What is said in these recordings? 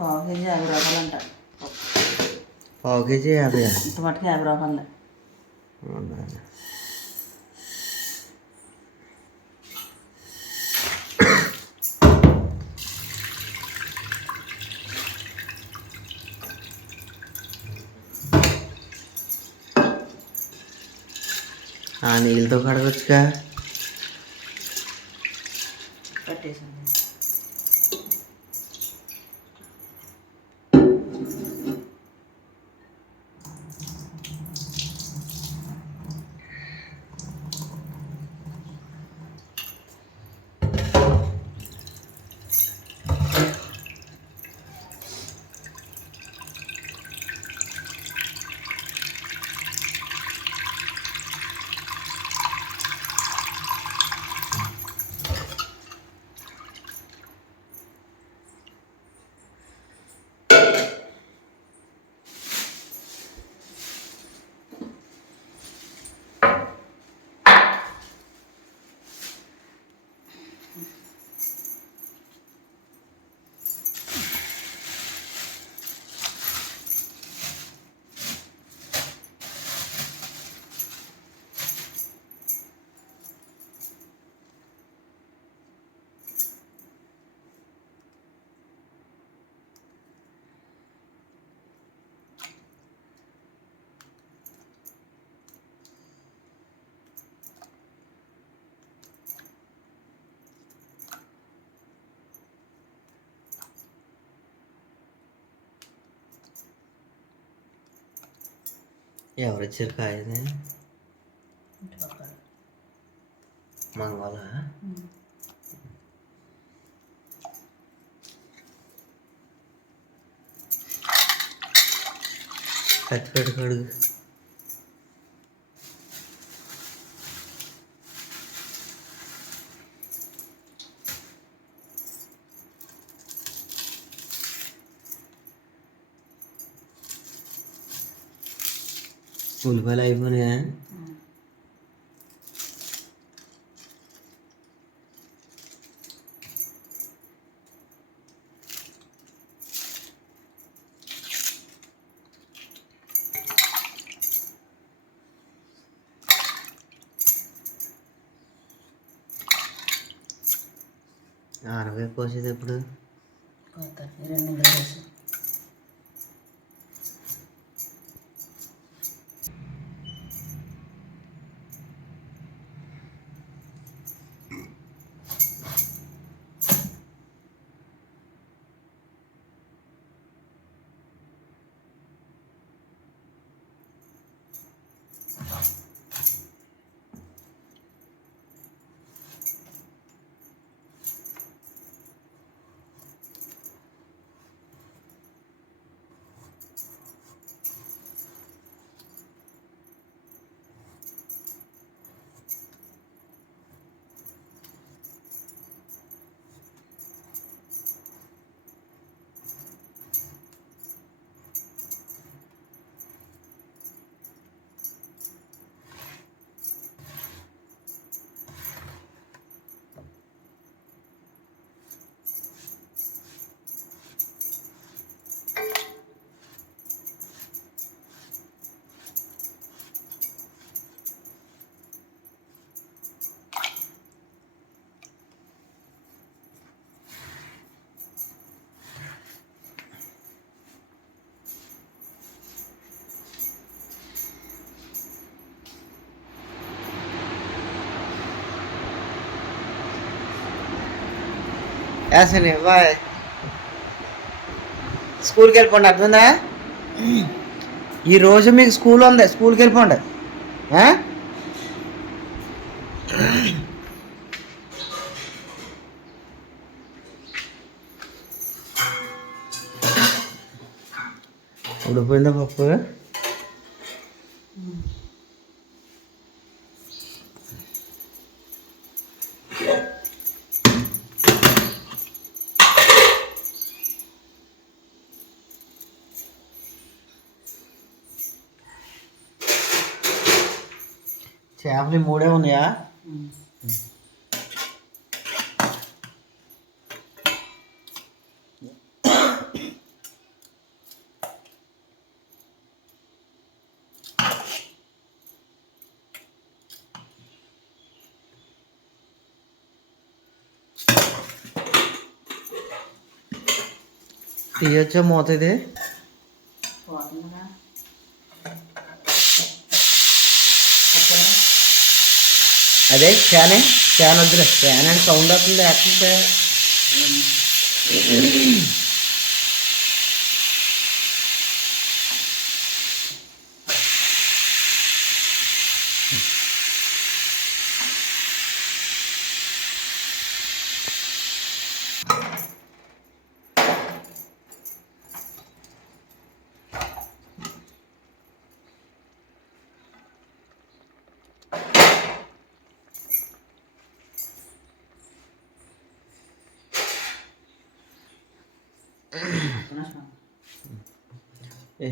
పావు కేజీ యాభై రూపాయలు అంట పావు కేజీ యాభై ఇంత మటుకు యాభై రూపాయలు ఆ నీళ్ళతో కడగొచ్చుగా కట్టేసింది ఎవరు ఇచ్చారు కాయని మంగళ కత్తి పెట్టి ఉల్లిపాయలు అయిపోయినాయా అరవై కోసేది ఎప్పుడు? పోతారు ఈ రెండు ఇందులో వేసి వేసండి బాయ్ స్కూల్కి వెళ్ళిపోండి అర్థందా ఈ రోజు మీకు స్కూల్ ఉంది స్కూల్కి వెళ్ళిపోండి ఆ? ఉడిపోయిందా పప్పు చేపలు ఈ మూడే ఉన్నాయా ఉమ్. తీయొచ్చా మూత ఇది? అదే ఫ్యానే? ఫ్యాన్ వద్దులే. ఫ్యాన్ అండ్ సౌండ్ వస్తుంది లేకపోతే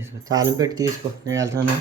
తీసుకో తాలింపు పెట్టి తీసుకో. నేను వెళ్తాను.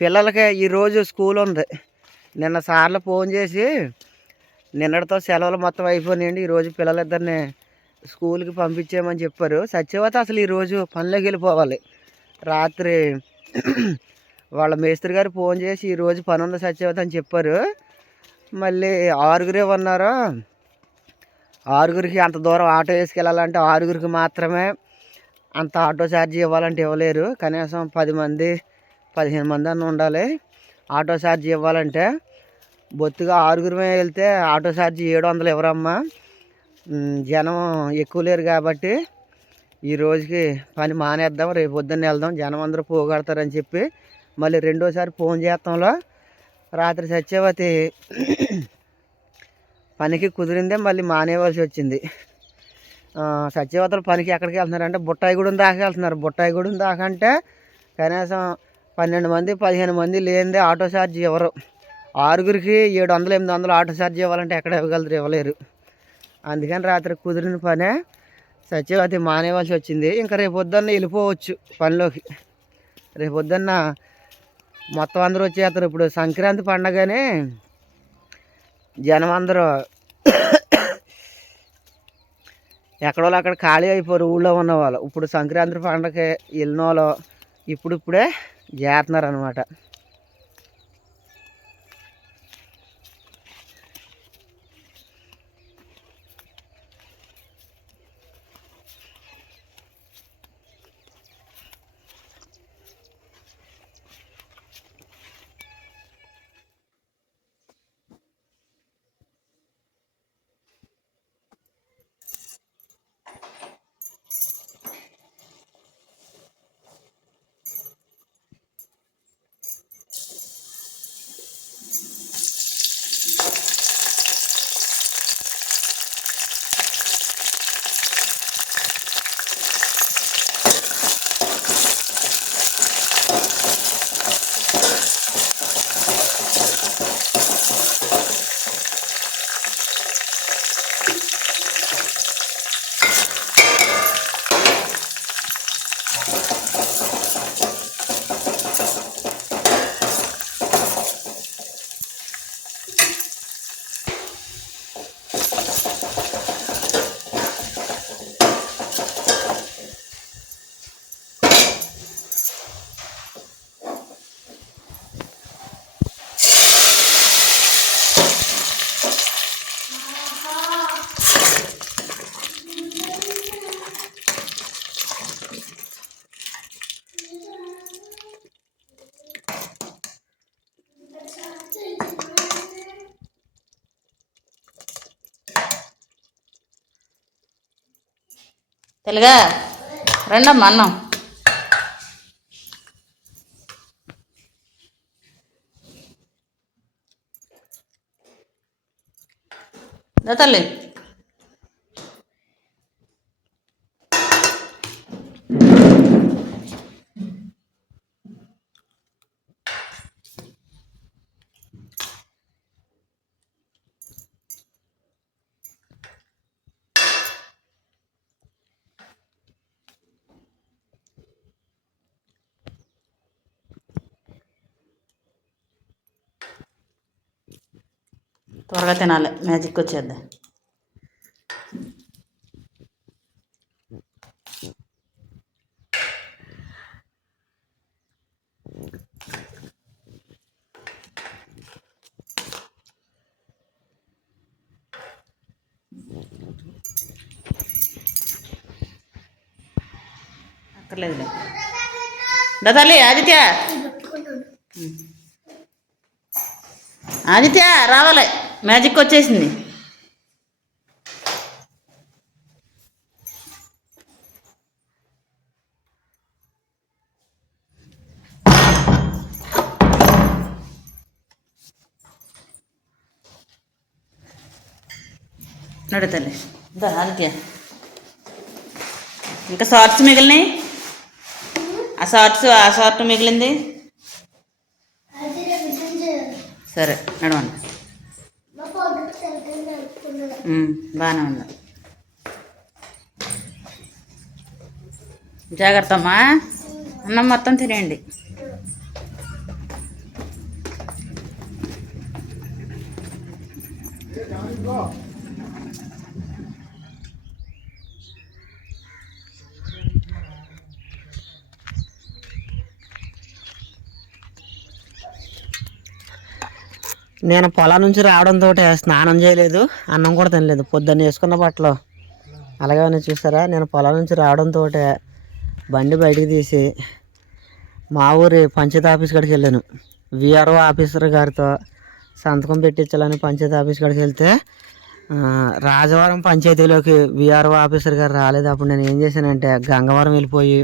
పిల్లలకి ఈరోజు స్కూల్ ఉంది. నిన్న సార్లు ఫోన్ చేసి నిన్నటితో సెలవులు మొత్తం అయిపోయినాయండి. ఈరోజు పిల్లలిద్దరిని స్కూల్కి పంపించేయమని చెప్పారు. సత్యవత అసలు ఈరోజు పనిలోకి వెళ్ళిపోవాలి. రాత్రి వాళ్ళ మేస్త్రి గారు ఫోన్ చేసి ఈరోజు పని ఉంది సత్యవత అని చెప్పారు. మళ్ళీ ఆరుగురే ఉన్నారు. ఆరుగురికి అంత దూరం ఆటో వేసుకెళ్ళాలంటే ఆరుగురికి మాత్రమే అంత ఆటో ఛార్జీ ఇవ్వాలంటే ఇవ్వలేరు. కనీసం పది మంది పదిహేను మంది అన్న ఉండాలి. ఆటో ఛార్జ్ ఇవ్వాలంటే బొత్తుగా ఆరుగురమే వెళ్తే ఆటో ఛార్జ్ ఏడు వందలు ఇవ్వరమ్మా. జనం ఎక్కువ లేరు కాబట్టి ఈ రోజుకి పని మానేద్దాం రేపు పొద్దున్న వెళ్దాం జనం అందరూ పోగొడతారని చెప్పి మళ్ళీ రెండోసారి ఫోన్ చేస్తాంలో. రాత్రి సత్యవతి పనికి కుదిరిందే మళ్ళీ మానేయవలసి వచ్చింది. సత్యవతలు పనికి ఎక్కడికి వెళ్తున్నారంటే బుట్టాయిగూడెం దాకా వెళ్తున్నారు. బుట్టాయిగూడెం దాకా అంటే కనీసం పన్నెండు మంది పదిహేను మంది లేనిదే ఆటో ఛార్జ్ ఇవ్వరు ఆరుగురికి ఏడు వందలు ఎనిమిది వందలు ఆటో ఛార్జ్ ఇవ్వాలంటే ఎక్కడ ఇవ్వగలరు? ఇవ్వలేరు. అందుకని రాత్రి కుదిరిన పనే సత్యవతి మానేవలసి వచ్చింది. ఇంకా రేపు పొద్దున్న వెళ్ళిపోవచ్చు పనిలోకి. రేపు పొద్దున్న మొత్తం అందరూ వచ్చేస్తారు. ఇప్పుడు సంక్రాంతి పండగనే జనం అందరూ ఎక్కడో అక్కడ ఖాళీ అయిపోరు. ఊళ్ళో ఉన్న వాళ్ళు ఇప్పుడు సంక్రాంతి పండగ వెళ్ళిన వాళ్ళు ఇప్పుడిప్పుడే చేస్తున్నారు అనమాట తెలుగా రండమ్మా అన్నం దా తల్లి త్వరగా తినాలి. మ్యాజిక్ వచ్చేద్దాం. అక్కర్లేదులే. దా తల్లి ఆదిత్య. ఆదిత్య రావాలి. మ్యాజిక్ వచ్చేసింది. నడు తల్లి. దా ఆదిత్య ఇంకా షార్ట్స్ మిగిలినాయి? ఆ షార్ట్స్ ఆ షార్ట్ మిగిలింది? సరే నడవండి. బాగానే ఉంది. జాగ్రత్త అమ్మా అన్నం మొత్తం తినేయండి. నేను పొలం నుంచి రావడంతో స్నానం చేయలేదు అన్నం కూడా తినలేదు. పొద్దున్న వేసుకున్న బట్టలు. అలాగే నేను చూసారా? నేను పొలం నుంచి రావడంతో బండి బయటికి తీసి మా ఊరి పంచాయతీ ఆఫీస్ కాడికి వెళ్ళాను. విఆర్ఓ ఆఫీసర్ గారితో సంతకం పెట్టించాలని పంచాయతీ ఆఫీస్ కాడికి వెళ్తే రాజవరం పంచాయతీలోకి విఆర్ఓ ఆఫీసర్ గారు రాలేదు. అప్పుడు నేను ఏం చేశానంటే గంగవరం వెళ్ళిపోయి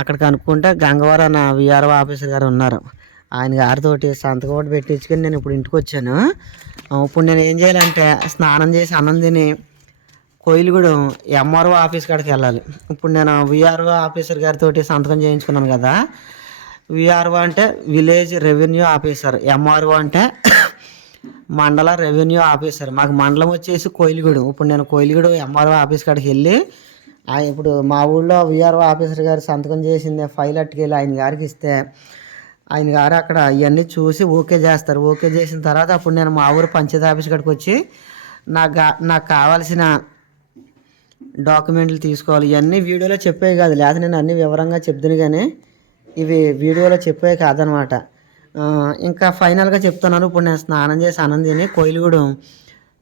అక్కడ కనుక్కుంటే గంగవరం విఆర్ఓ ఆఫీసర్ గారు ఉన్నారు. ఆయన గారితోటి సంతకం ఒకటి పెట్టించుకొని నేను ఇప్పుడు ఇంటికి వచ్చాను. ఇప్పుడు నేను ఏం చేయాలంటే స్నానం చేసి అన్నం తిని కోయిలగూడెం ఎంఆర్ఓ ఆఫీస్ కాడికి వెళ్ళాలి. ఇప్పుడు నేను విఆర్ఓ ఆఫీసర్ గారితో సంతకం చేయించుకున్నాను కదా. విఆర్ఓ అంటే విలేజ్ రెవెన్యూ ఆఫీసర్ ఎంఆర్ఓ అంటే మండల రెవెన్యూ ఆఫీసర్. మాకు మండలం వచ్చేసి కోయిలగూడెం. ఇప్పుడు నేను కోయిలగూడెం ఎంఆర్ఓ ఆఫీస్ కాడికి వెళ్ళి ఇప్పుడు మా ఊళ్ళో విఆర్ఓ ఆఫీసర్ గారు సంతకం చేసింది ఫైల్ అట్టుకెళ్ళి ఆయన గారికి ఇస్తే ఆయన గారు అక్కడ ఇవన్నీ చూసి ఓకే చేస్తారు. ఓకే చేసిన తర్వాత అప్పుడు నేను మా ఊరు పంచాయతీ ఆఫీస్ కాడికి వచ్చి నాకు నాకు కావాల్సిన డాక్యుమెంట్లు తీసుకోవాలి. ఇవన్నీ వీడియోలో చెప్పేవి కాదు. లేదా నేను అన్ని వివరంగా చెప్తాను కానీ ఇవి వీడియోలో చెప్పేవి కాదనమాట. ఇంకా ఫైనల్గా చెప్తున్నాను. ఇప్పుడు నేను స్నానం చేసి ఆనందిని తిని కోయిలగూడెం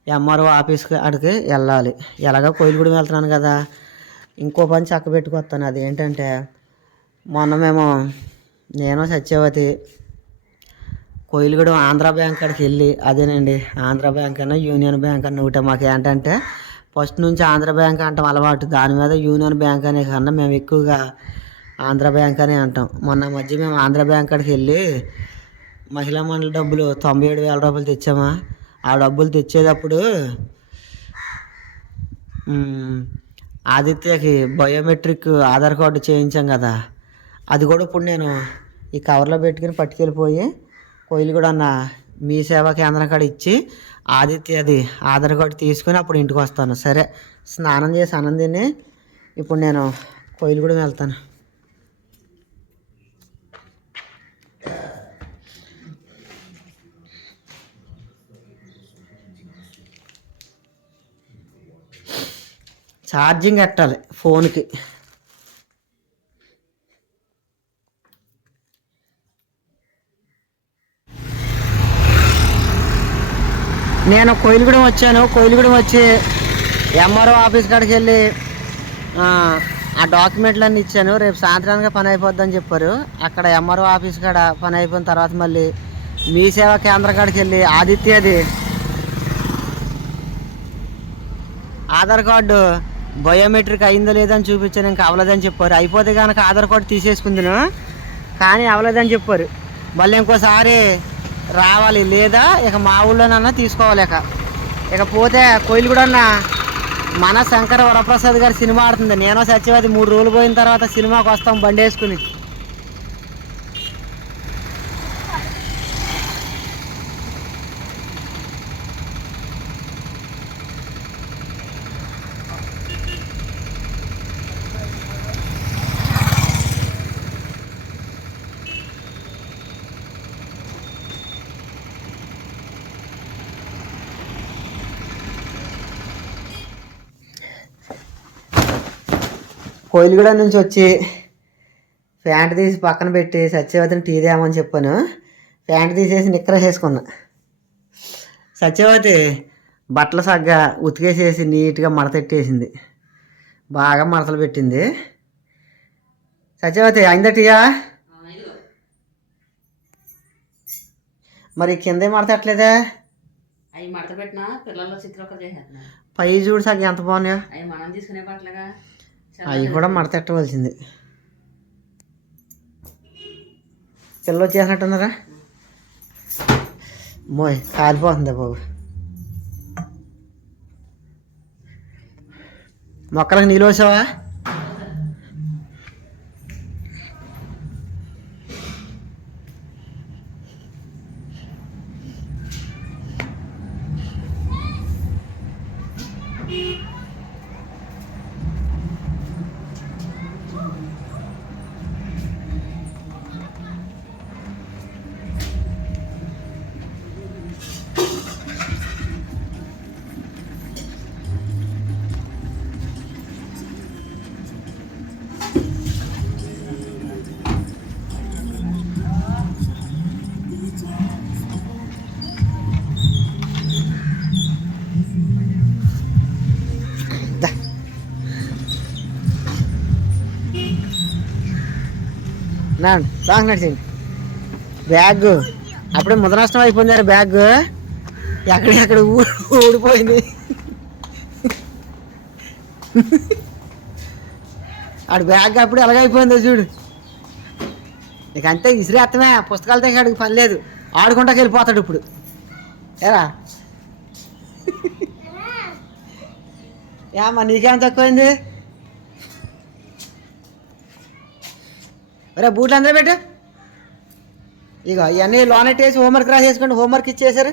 ఎంఆర్ఓ ఆఫీస్కి అడిగి వెళ్ళాలి. ఎలాగో కోయిలగూడెం వెళ్తున్నాను కదా. ఇంకో పని చక్క పెట్టుకొస్తాను అది ఏంటంటే మొన్న మేము నేను సత్యవతి. కోయిలగూడెం ఆంధ్ర బ్యాంక్ కాడికి వెళ్ళి అదేనండి ఆంధ్ర బ్యాంక్ అన్న యూనియన్ బ్యాంక్ అన్న ఒకటే మాకు. ఏంటంటే ఫస్ట్ నుంచి ఆంధ్ర బ్యాంక్ అంటాం అలవాటు. దాని మీద యూనియన్ బ్యాంక్ అనే కన్నా మేము ఎక్కువగా ఆంధ్ర బ్యాంక్ అనే అంటాం. మొన్న మధ్య మేము ఆంధ్ర బ్యాంక్ కాడికి వెళ్ళి మహిళా మండలి డబ్బులు తొంభై ఏడు వేల రూపాయలు తెచ్చామా. ఆ డబ్బులు తెచ్చేటప్పుడు ఆదిత్యకి బయోమెట్రిక్ ఆధార్ కార్డు చేయించాం కదా. అది కూడా ఇప్పుడు నేను ఈ కవర్లో పెట్టుకుని పట్టుకెళ్ళిపోయి కోయిలు కూడా అన్న మీ సేవా కేంద్రం కాడ ఇచ్చి ఆదిత్యది ఆధార్ కార్డు తీసుకుని అప్పుడు ఇంటికి వస్తాను. సరే స్నానం చేసి ఆనందిని ఇప్పుడు నేను కోయిలు కూడా వెళ్తాను. ఛార్జింగ్ పెట్టాలి ఫోన్కి. నేను కోయిలగూడెం వచ్చాను. కోయిలగూడెం వచ్చి ఎంఆర్ఓ ఆఫీస్ కాడికి వెళ్ళి ఆ, డాక్యుమెంట్లు అన్నీ ఇచ్చాను. రేపు సాయంత్రానికి పని అయిపోద్దని చెప్పారు. అక్కడ ఎంఆర్ఓ ఆఫీస్ కాడ పని అయిపోయిన తర్వాత మళ్ళీ మీ సేవా కేంద్రం కాడికి వెళ్ళి ఆదిత్యది ఆధార్ కార్డు బయోమెట్రిక్ అయిందో లేదని చూపించాను ఇంకా అవ్వలేదని చెప్పారు. అయిపోతే కనుక ఆధార్ కార్డు తీసేసుకుందిను. కానీ అవ్వలేదని చెప్పారు. మళ్ళీ ఇంకోసారి రావాలి లేదా ఇక మా ఊళ్ళోనన్నా తీసుకోవాలి ఇక. ఇక పోతే కోయిలు కూడా మన శంకర వరప్రసాద్ గారి సినిమా ఆడుతుంది. నేను సత్యవతి మూడు రోజులు పోయిన తర్వాత సినిమాకి వస్తాం బండి వేసుకుని కోయిలగూడ నుంచి వచ్చి ప్యాంట్ తీసి పక్కన పెట్టి సత్యవతిని టీ తేమని చెప్పాను. ప్యాంట్ తీసేసి నిక్కర వేసుకున్నా. సత్యవతి బట్టలు సగ్గా ఉతికేసేసి నీట్గా మడతెట్టేసింది బాగా మడతలు పెట్టింది. సత్యవతి అయిందా టీయా మరి కిందే మడతట్లేదా అవి మడత పెట్టినా పిల్లల్లో చేసేస్తున్నారు పై చూడు సగ్గా ఎంత బాగున్నాయో. అవి మనం తీసుకునే బట్టలుగా. అవి కూడా మడతెట్టవలసింది పిల్లలు వచ్చేసినట్టున్నారా మోయ్ కాలిపోతుంది బాబు. మొక్కలకు నీళ్ళు వచ్చావా నా బాగా నడిచింది. బ్యాగ్. అప్పుడే ముద్ర నష్టం అయిపోయింది బ్యాగ్. ఎక్కడెక్కడ ఊడిపోయింది. ఆడు బ్యాగ్ అప్పుడు ఎలాగైపోయిందో చూడు. ఇక అంతే ఇసిరేత్తమే పుస్తకాలు తెగాడికి పని లేదు. ఆడుకుంటాకి వెళ్ళిపోతాడు ఇప్పుడు. ఏరా? ఏమా నీకేం తక్కువైంది? అరే బూట్లు అందరూ పెట్టు. ఇక ఇవన్నీ లోనెట్ వేసి హోంవర్క్ రాసేసుకోండి హోంవర్క్ ఇచ్చేసారు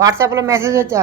వాట్సాప్లో మెసేజ్ వచ్చా?